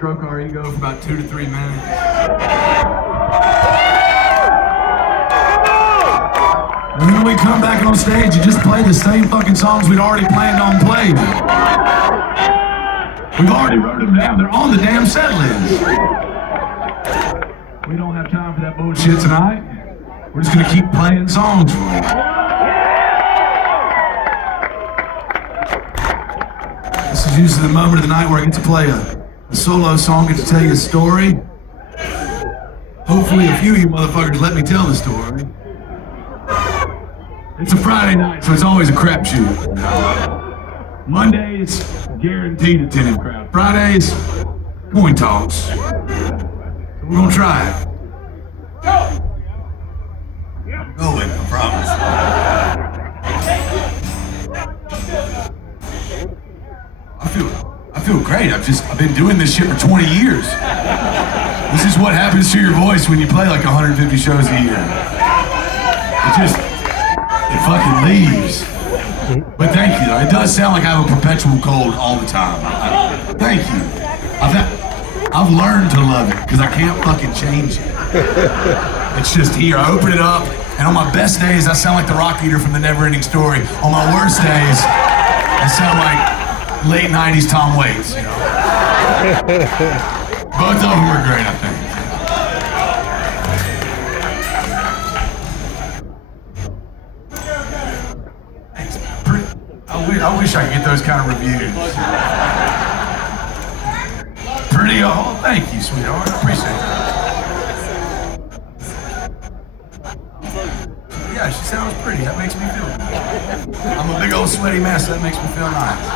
Stroke our ego for about 2 to 3 minutes. And then we come back on stage and just play the same fucking songs we'd already planned on playing. We've already wrote them down. They're on the damn set list. We don't have time for that bullshit tonight. We're just gonna keep playing songs for you. This is usually the moment of the night where I get to play a solo song, get to tell you a story. Hopefully a few of you motherfuckers let me tell the story. It's a Friday night, so it's always a crapshoot. Mondays, guaranteed attentive crowd. Fridays, coin toss. So we're gonna try it. Going, I promise. I feel great. I've been doing this shit for 20 years. This is what happens to your voice when you play like 150 shows a year. It fucking leaves. But thank you. It does sound like I have a perpetual cold all the time. Thank you. I've learned to love it because I can't fucking change it. It's just here. I open it up, and on my best days, I sound like the rock eater from the Never-Ending Story. On my worst days, I sound like late 90s Tom Waits, you know? Both of them are great, I think. I wish I could get those kind of reviews. Pretty old. Thank you, sweetheart. I appreciate that. Yeah, she sounds pretty. That makes me feel good. I'm a big old sweaty mess. That makes me feel nice.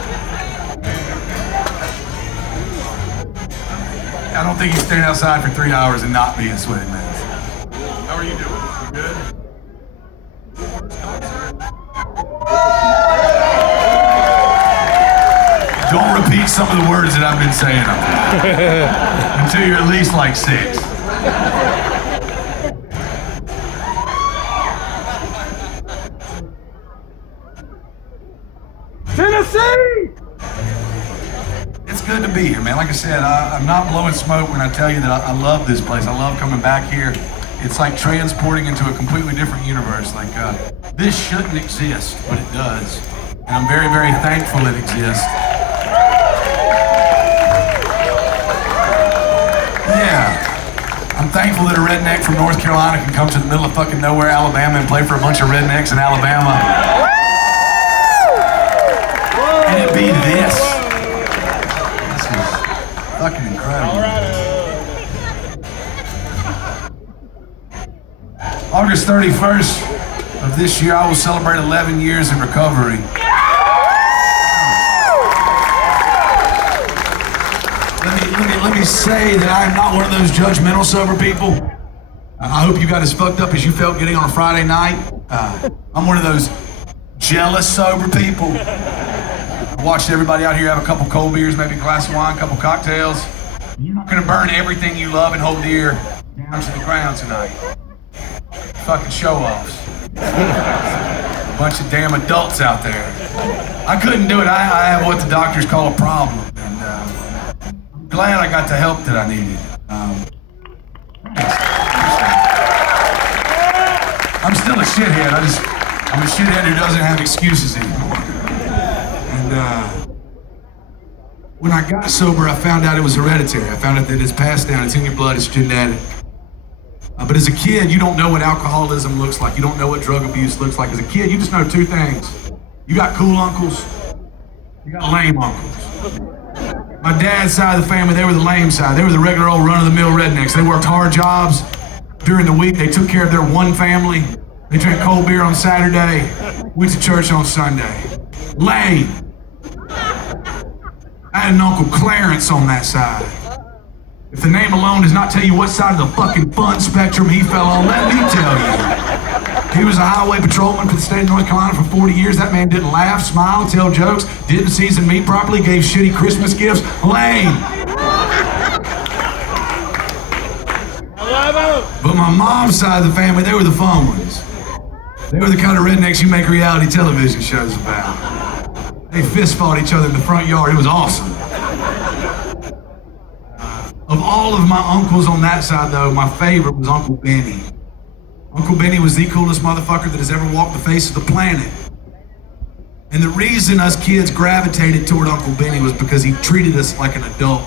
I don't think you stand outside for 3 hours and not be a sweaty mess. How are you doing? You good? Don't repeat some of the words that I've been saying up there until you're at least like 6. Tennessee! It's good to be here, man. Like I said, I'm not blowing smoke when I tell you that I love this place. I love coming back here. It's like transporting into a completely different universe. Like, this shouldn't exist, but it does. And I'm very, very thankful it exists. Yeah. I'm thankful that a redneck from North Carolina can come to the middle of fucking nowhere, Alabama, and play for a bunch of rednecks in Alabama. And it be this. This is fucking incredible. August 31st of this year, I will celebrate 11 years in recovery. Let me say that I'm not one of those judgmental sober people. I hope you got as fucked up as you felt getting on a Friday night. I'm one of those jealous sober people. I watched everybody out here have a couple cold beers, maybe a glass of wine, a couple cocktails. You're not gonna burn everything you love and hold dear down to the ground tonight. Fucking show-offs. A bunch of damn adults out there. I couldn't do it. I have what the doctors call a problem. Glad I got the help that I needed. I'm still a shithead. I'm a shithead who doesn't have excuses anymore. And when I got sober, I found out it was hereditary. I found out that it's passed down. It's in your blood. It's genetic. But as a kid, you don't know what alcoholism looks like. You don't know what drug abuse looks like. As a kid, you just know 2 things. You got cool uncles. You got lame uncles. My dad's side of the family, they were the lame side. They were the regular old run-of-the-mill rednecks. They worked hard jobs. During the week, they took care of their one family. They drank cold beer on Saturday, went to church on Sunday. Lame. I had an Uncle Clarence on that side. If the name alone does not tell you what side of the fucking fun spectrum he fell on, let me tell you. He was a highway patrolman for the state of North Carolina for 40 years. That man didn't laugh, smile, tell jokes, didn't season meat properly, gave shitty Christmas gifts. Lame. But my mom's side of the family, they were the fun ones. They were the kind of rednecks you make reality television shows about. They fist fought each other in the front yard. It was awesome. all of my uncles on that side, though, my favorite was Uncle Benny. Uncle Benny was the coolest motherfucker that has ever walked the face of the planet. And the reason us kids gravitated toward Uncle Benny was because he treated us like an adult.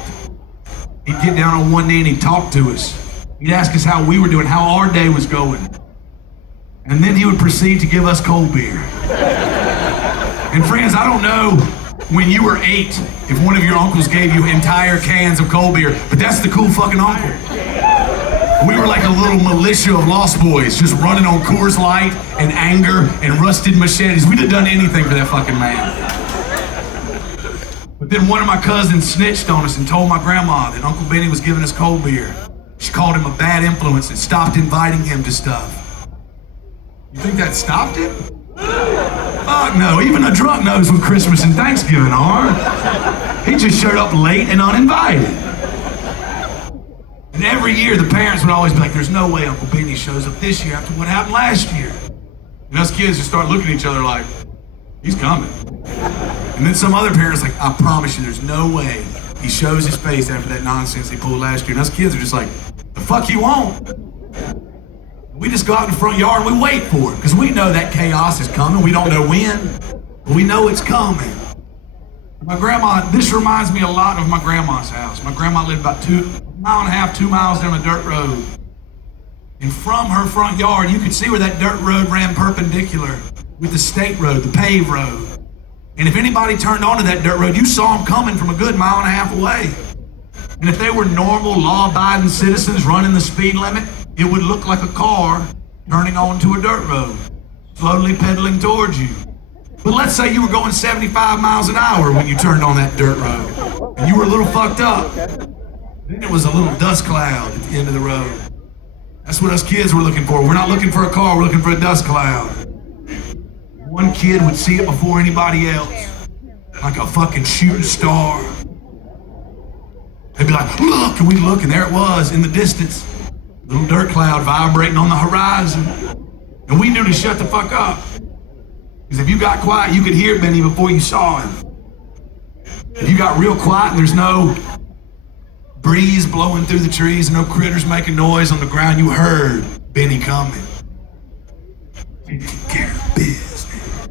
He'd get down on one knee and he'd talk to us. He'd ask us how we were doing, how our day was going. And then he would proceed to give us cold beer. And friends, I don't know when you were 8 if one of your uncles gave you entire cans of cold beer, but that's the cool fucking uncle. We were like a little militia of lost boys, just running on Coors Light and anger and rusted machetes. We'd have done anything for that fucking man. But then one of my cousins snitched on us and told my grandma that Uncle Benny was giving us cold beer. She called him a bad influence and stopped inviting him to stuff. You think that stopped it? Fuck no, even a drunk knows when Christmas and Thanksgiving are. He just showed up late and uninvited. And every year the parents would always be like, there's no way Uncle Benny shows up this year after what happened last year. And us kids just start looking at each other like, he's coming. And then some other parents like, I promise you there's no way he shows his face after that nonsense he pulled last year. And us kids are just like, the fuck he won't. We just go out in the front yard and we wait for it because we know that chaos is coming. We don't know when, but we know it's coming. My grandma, this reminds me a lot of my grandma's house. My grandma lived about 1.5 miles, 2 miles down a dirt road. And from her front yard, you could see where that dirt road ran perpendicular with the state road, the paved road. And if anybody turned onto that dirt road, you saw them coming from a good 1.5 miles away. And if they were normal, law-abiding citizens running the speed limit, it would look like a car turning onto a dirt road, slowly pedaling towards you. But let's say you were going 75 miles an hour when you turned on that dirt road, and you were a little fucked up. Then it was a little dust cloud at the end of the road. That's what us kids were looking for. We're not looking for a car, we're looking for a dust cloud. One kid would see it before anybody else, like a fucking shooting star. They'd be like, look, and we'd look, and there it was in the distance. Little dirt cloud vibrating on the horizon. And we knew to shut the fuck up. Because if you got quiet, you could hear Benny before you saw him. If you got real quiet and there's no breeze blowing through the trees and no critters making noise on the ground, you heard Benny coming. Taking care of business.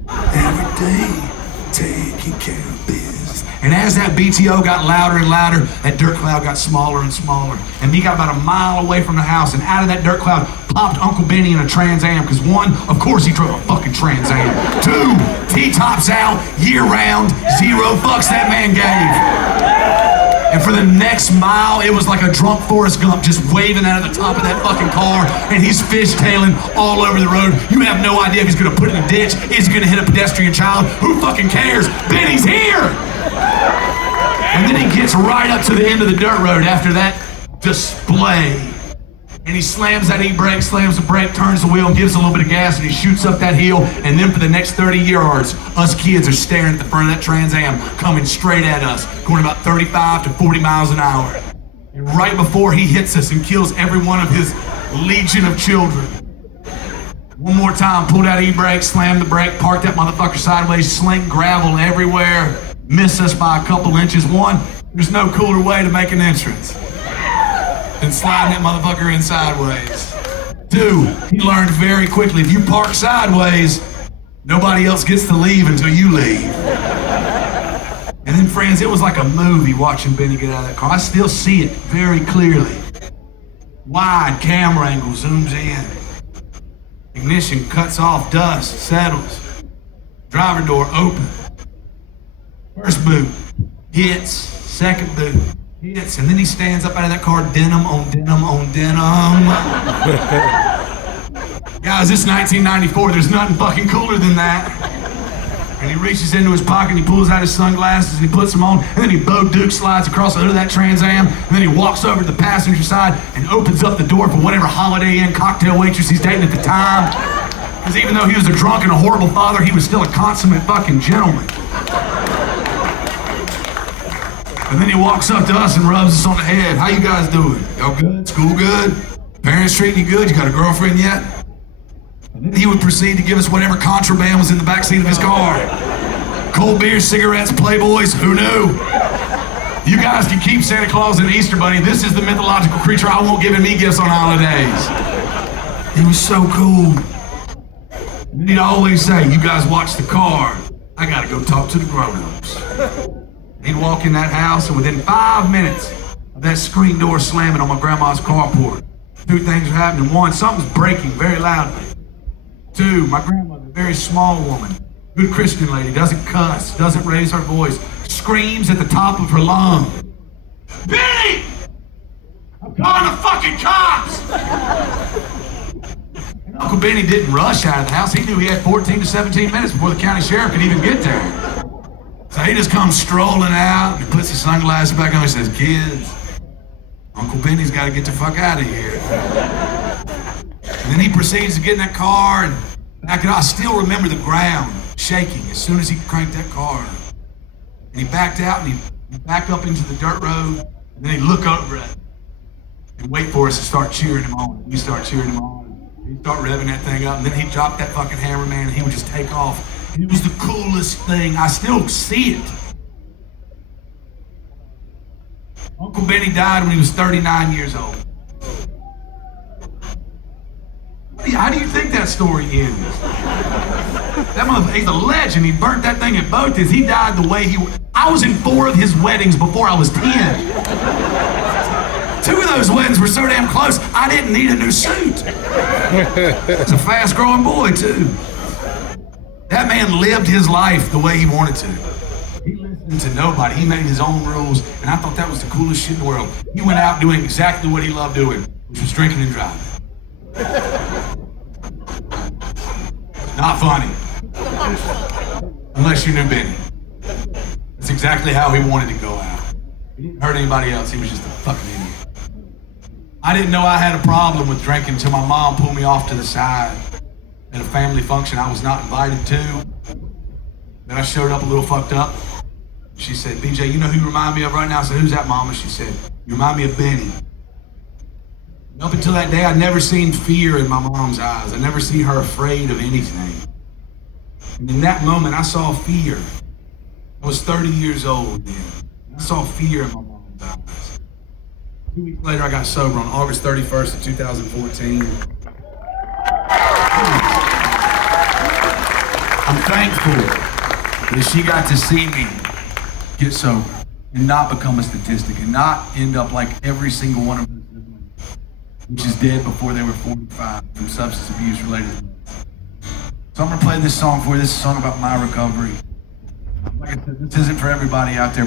Every day, taking care of business. And as that BTO got louder and louder, that dirt cloud got smaller and smaller. And me got about 1 mile away from the house, and out of that dirt cloud popped Uncle Benny in a Trans Am. Because 1, of course he drove a fucking Trans Am. 2, T-tops out, year-round, 0 fucks that man gave. And for the next mile, it was like a drunk Forrest Gump just waving out of the top of that fucking car, and he's fishtailing all over the road. You have no idea if he's gonna put it in a ditch, is he gonna hit a pedestrian child? Who fucking cares? Benny's here! And then he gets right up to the end of the dirt road after that display. And he slams that e-brake, slams the brake, turns the wheel, and gives a little bit of gas, and he shoots up that hill. And then for the next 30 yards, us kids are staring at the front of that Trans Am, coming straight at us, going about 35 to 40 miles an hour. And right before he hits us and kills every one of his legion of children, one more time, pulled out e-brake, slammed the brake, parked that motherfucker sideways, slink gravel everywhere, missed us by a couple inches. 1, there's no cooler way to make an entrance than sliding that motherfucker in sideways. 2, he learned very quickly, if you park sideways, nobody else gets to leave until you leave. And then friends, it was like a movie watching Benny get out of that car. I still see it very clearly. Wide camera angle zooms in. Ignition cuts off, dust settles. Driver door open. First boot hits, second boot hits, and then he stands up out of that car, denim on denim on denim. Guys, this is 1994. There's nothing fucking cooler than that. And he reaches into his pocket and he pulls out his sunglasses and he puts them on, and then he Bo Duke slides across the hood of that Trans Am, and then he walks over to the passenger side and opens up the door for whatever Holiday Inn cocktail waitress he's dating at the time. Because even though he was a drunk and a horrible father, he was still a consummate fucking gentleman. And then he walks up to us and rubs us on the head. How you guys doing? Y'all good? School good? Parents treating you good? You got a girlfriend yet? And then he would proceed to give us whatever contraband was in the backseat of his car. Cold beer, cigarettes, Playboys, who knew? You guys can keep Santa Claus and the Easter Bunny. This is the mythological creature I won't giving me gifts on holidays. He was so cool. And he'd always say, you guys watch the car. I gotta go talk to the grown-ups. He'd walk in that house, and within 5 minutes of that screen door slamming on my grandma's carport, two things are happening. One, something's breaking very loudly. Two, my grandmother, very small woman, good Christian lady, doesn't cuss, doesn't raise her voice, screams at the top of her lungs. Benny! I'm calling the fucking cops! And Uncle Benny didn't rush out of the house. He knew he had 14 to 17 minutes before the county sheriff could even get there. So he just comes strolling out, and he puts his sunglasses back on and says, kids, Uncle Benny's got to get the fuck out of here. And then he proceeds to get in that car and back it up. I still remember the ground shaking as soon as he cranked that car. And he backed out and he backed up into the dirt road, and then he'd look over it and wait for us to start cheering him on. We start cheering him on. He'd start revving that thing up, and then he'd drop that fucking hammer, man, and he would just take off. And it was the coolest thing. I still see it. Uncle Benny died when he was 39 years old. How do you think that story ends? That motherfucker, he's a legend. He burnt that thing at both his. He died the way he... I was in 4 of his weddings before I was 10. 2 of those weddings were so damn close, I didn't need a new suit. He's a fast-growing boy, too. That man lived his life the way he wanted to. He listened to nobody. He made his own rules, and I thought that was the coolest shit in the world. He went out doing exactly what he loved doing, which was drinking and driving. Not funny. Unless you knew Benny. That's exactly how he wanted to go out. He didn't hurt anybody else. He was just a fucking idiot. I didn't know I had a problem with drinking until my mom pulled me off to the side at a family function I was not invited to. Then I showed up a little fucked up. She said, BJ, you know who you remind me of right now? I said, who's that, Mama? She said, you remind me of Benny. And up until that day, I'd never seen fear in my mom's eyes. I never seen her afraid of anything. And in that moment, I saw fear. I was 30 years old then. I saw fear in my mom's eyes. 2 weeks later, I got sober on August 31st of 2014. I'm thankful that she got to see me get sober and not become a statistic and not end up like every single one of them, which is dead before they were 45 from substance abuse related. So I'm gonna play this song for you. This is a song about my recovery. Like I said, this isn't for everybody out there.